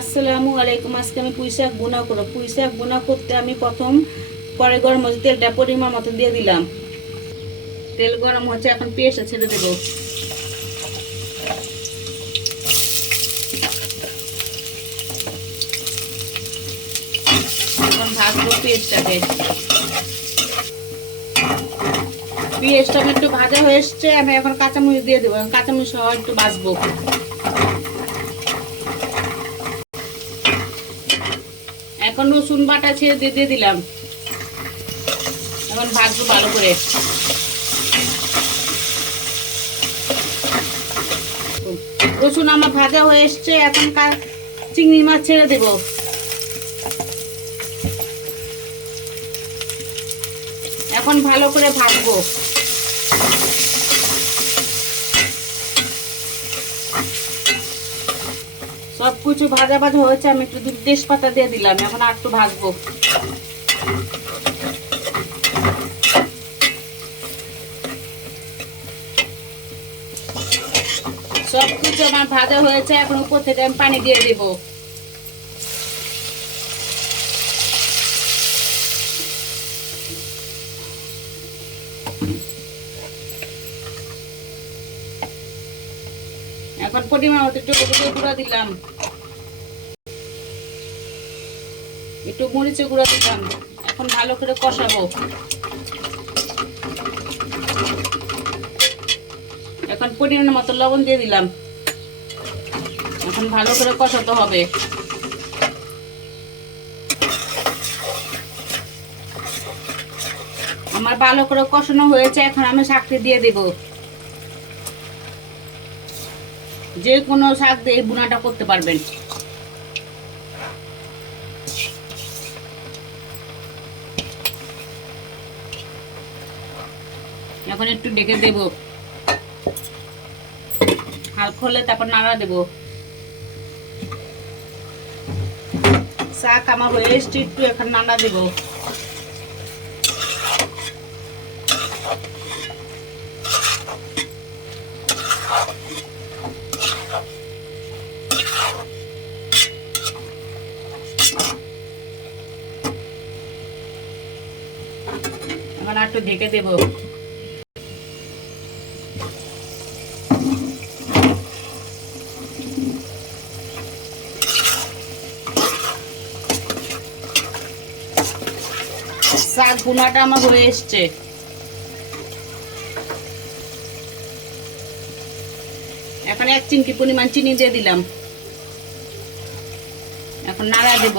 আসসালামু আলাইকুম। আজকে আমি পুঁই শাক বোনা করব। পুঁই শাক বোনা করতে আমি প্রথম পরে গরম মধ্যে তেলটা পরিমাণ মতো দিয়ে দিলাম। তেল গরম হচ্ছে, এখন পেঁয়াজটা ছেড়ে দেব। এখন ভাজবো পেঁয়াজটাকে। পেঁয়াজটা একটু ভাজা হয়ে এসছে, আমি এখন কাঁচামরিচ দিয়ে দেবো। কাঁচামরিচ সহ একটু ভাজবো। এখন রসুন বাটা ছেড়ে দিয়ে দিলাম। এখন ভাজবো ভালো করে। রসুন আমার ভাজা হয়ে এসছে, এখন চিংড়ি মাছ ছেড়ে দেব। এখন ভালো করে ভাজবো। সবকিছু ভাজা ভাজা হয়েছে, আমি একটু তেজপাতা দিয়ে দিলাম। এখন আর একটু ভাজবো। সবকিছু আমার ভাজা হয়েছে, এখন উপর থেকে আমি পানি দিয়ে দেব। এখন পরিমাণ মতো একটু হলুদের গুঁড়া দিলাম, একটু মরিচের গুঁড়া দিলাম। এখন ভালো করে কষাবো। এখন পরিমাণ মতো লবণ দিয়ে দিলাম। এখন ভালো করে কষাতে হবে। আমার ভালো করে কষানো হয়েছে, এখন আমি শাকটি দিয়ে দেব। যে কোনো শাক দিয়ে বোনাটা করতে পারবেন। এখন একটু ঢেকে দেব, হালকা হলে তারপর নাড়া দেব। শাক আমার হয়ে এসছে, একটু এখন নাড়া দেব। এখন একটু ঢেকে দেব। শাক ভুনাটা আমার হয়ে এসছে। এখন 1 চিমটি পরিমাণ চিনি দিয়ে দিলাম। এখন নাড়া দেব।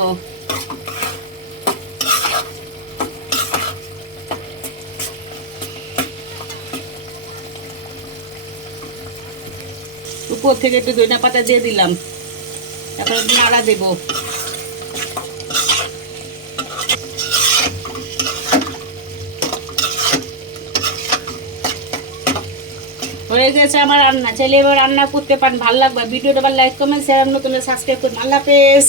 উপর থেকে একটু ধনিয়া পাতা দিয়ে দিলাম। এখন নাড়া দেব। হয়ে গেছে আমার রান্না। চাইলে এবার রান্না করতে পারেন, ভালো লাগবে। ভিডিওটা লাইক কমেন্ট শেয়ার, নতুন সাবস্ক্রাইব করুন। আল্লাহ হাফেজ।